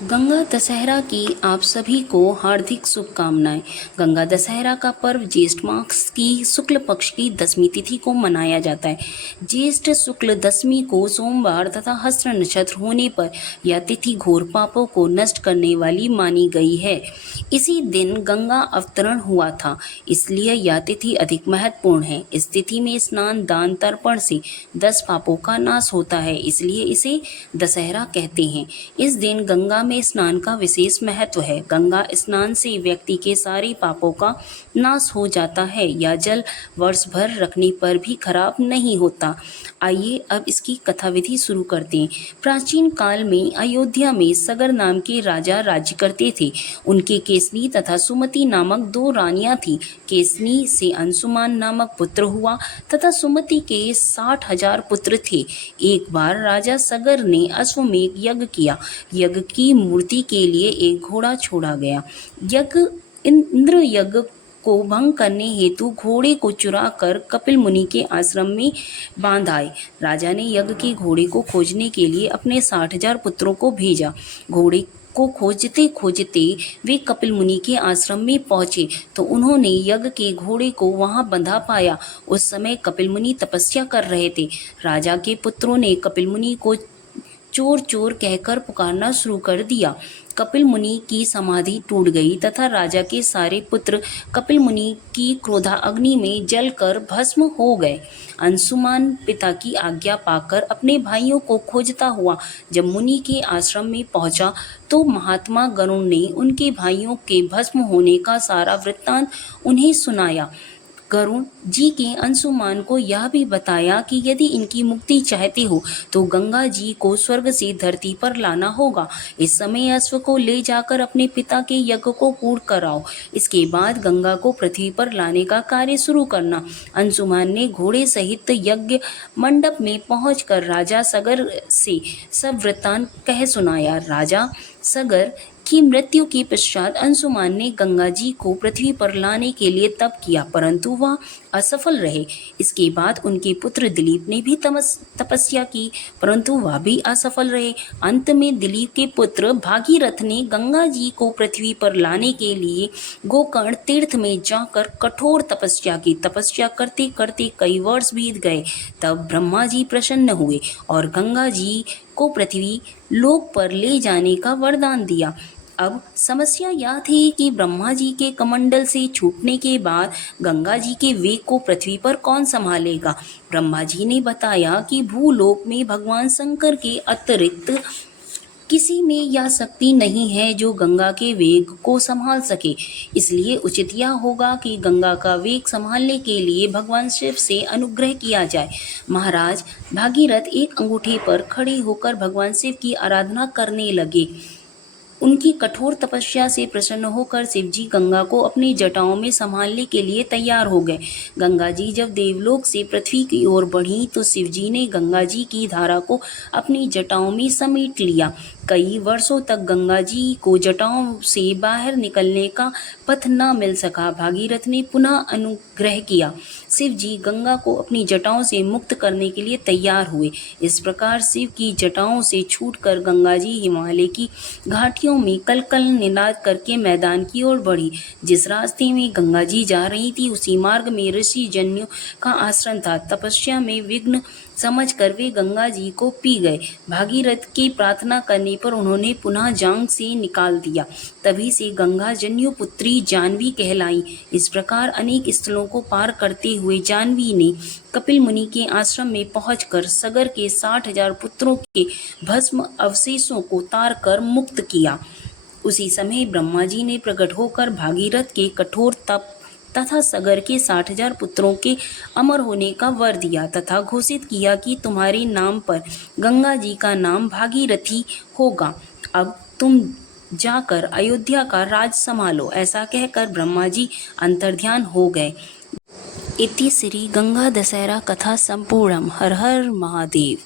गंगा दशहरा की आप सभी को हार्दिक शुभकामनाएं। गंगा दशहरा का पर्व ज्येष्ठ मास की शुक्ल पक्ष की दसवीं तिथि को मनाया जाता है। ज्येष्ठ शुक्ल दशमी को सोमवार तथा हस्त्र नक्षत्र होने पर यह तिथि घोर पापों को नष्ट करने वाली मानी गई है। इसी दिन गंगा अवतरण हुआ था, इसलिए यह तिथि अधिक महत्वपूर्ण है। इस तिथि में स्नान, दान, तर्पण से 10 पापों का नाश होता है, इसलिए इसे दशहरा कहते हैं। इस दिन गंगा में स्नान का विशेष महत्व है। गंगा स्नान से व्यक्ति के सारे पापों का नाश हो जाता है। यह जल वर्ष भर रखने पर भी खराब नहीं होता। आइए अब इसकी कथा विधि शुरू करते हैं। प्राचीन काल में अयोध्या में सगर नाम के राजा राज्य करते थे। उनके केसनी तथा सुमति नामक 2 रानियां थीं। केसनी से अंशुमान नामक पुत्र हुआ तथा सुमति के 60,000 पुत्र थे। एक बार राजा सगर ने अश्वमेध यज्ञ किया। यज्ञ की मूर्ति के लिए एक घोड़ा छोड़ा गया। इंद्र यज्ञ को भंग करने हेतु घोड़े को चुरा कर कपिल मुनि के आश्रम में बांध आए। राजा ने यज्ञ के घोड़े को खोजने के लिए अपने 60,000 पुत्रों को भेजा। घोड़े को खोजते खोजते वे कपिल मुनि के आश्रम में पहुंचे तो उन्होंने यज्ञ के घोड़े को वहां बंधा पाया। उस समय कपिल मुनि तपस्या कर रहे थे। राजा के पुत्रों ने कपिल मुनि को चोर चोर कहकर पुकारना शुरू कर दिया। कपिल मुनि की समाधि टूट गई तथा राजा के सारे पुत्र कपिल मुनि की क्रोधाग्नि में जलकर भस्म हो गए। अंशुमान पिता की आज्ञा पाकर अपने भाइयों को खोजता हुआ जब मुनि के आश्रम में पहुंचा तो महात्मा गरुण ने उनके भाइयों के भस्म होने का सारा वृत्तांत उन्हें सुनाया। गरुण जी के अंशुमान को यह भी बताया कि यदि इनकी मुक्ति चाहते हो तो गंगा जी को स्वर्ग से धरती पर लाना होगा। इस समय अश्व को ले जाकर अपने पिता के यज्ञ को पूर्ण कराओ। इसके बाद गंगा को पृथ्वी पर लाने का कार्य शुरू करना। अंशुमान ने घोड़े सहित यज्ञ मंडप में पहुंचकर राजा सगर से सब वृत्तांत कह सुनाया। राजा सगर की मृत्यु के पश्चात अंशुमान ने गंगा जी को पृथ्वी पर लाने के लिए तप किया, परंतु वह असफल रहे। इसके बाद उनके पुत्र दिलीप ने भी तपस्या की, परंतु वह भी असफल रहे। अंत में दिलीप के पुत्र भागीरथ ने गंगा जी को पृथ्वी पर लाने के लिए गोकर्ण तीर्थ में जाकर कठोर तपस्या की। तपस्या करते करते कई वर्ष बीत गए। तब ब्रह्मा जी प्रसन्न हुए और गंगा जी को पृथ्वी लोक पर ले जाने का वरदान दिया। अब समस्या यह थी कि ब्रह्मा जी के कमंडल से छूटने के बाद गंगा जी के वेग को पृथ्वी पर कौन संभालेगा। ब्रह्मा जी ने बताया कि भूलोक में भगवान शंकर के अतिरिक्त किसी में यह शक्ति नहीं है जो गंगा के वेग को संभाल सके। इसलिए उचित यह होगा कि गंगा का वेग संभालने के लिए भगवान शिव से अनुग्रह किया जाए। महाराज भागीरथ एक अंगूठे पर खड़े होकर भगवान शिव की आराधना करने लगे। उनकी कठोर तपस्या से प्रसन्न होकर शिवजी गंगा को अपनी जटाओं में संभालने के लिए तैयार हो गए। गंगा जी जब देवलोक से पृथ्वी की ओर बढ़ी तो शिवजी ने गंगा जी की धारा को अपनी जटाओं में समेट लिया। कई वर्षों तक गंगा जी को जटाओं से बाहर निकलने का पथ न मिल सका। भागीरथ ने पुनः अनुग्रह किया। शिव जी गंगा को अपनी जटाओं से मुक्त करने के लिए तैयार हुए। इस प्रकार शिव की जटाओं से छूटकर गंगा जी हिमालय की घाटियों में कलकल निनाद करके मैदान की ओर बढ़ी। जिस रास्ते में गंगा जी जा रही थी उसी मार्ग में ऋषि जन्यों का आश्रम था। तपस्या में विघ्न समझकर वे गंगा जी को पी गए। भागीरथ की प्रार्थना करने पर उन्होंने पुनः जांग से निकाल दिया। तभी से गंगा जन्यु पुत्री जानवी कहलाई। इस प्रकार अनेक स्थलों को पार करते हुए जानवी ने कपिल मुनि के आश्रम में पहुंचकर सगर के 60,000 पुत्रों के भस्म अवशेषों को तार कर मुक्त किया। उसी समय ब्रह्मा जी ने प्रकट होकर भागीरथ के कठोर तप तथा सगर के 60,000 पुत्रों के अमर होने का वर दिया तथा घोषित किया कि तुम्हारे नाम पर गंगा जी का नाम भागीरथी होगा। अब तुम जाकर अयोध्या का राज संभालो। ऐसा कहकर ब्रह्मा जी अंतर्ध्यान हो गए। इति श्री गंगा दशहरा कथा संपूर्णम। हर हर महादेव।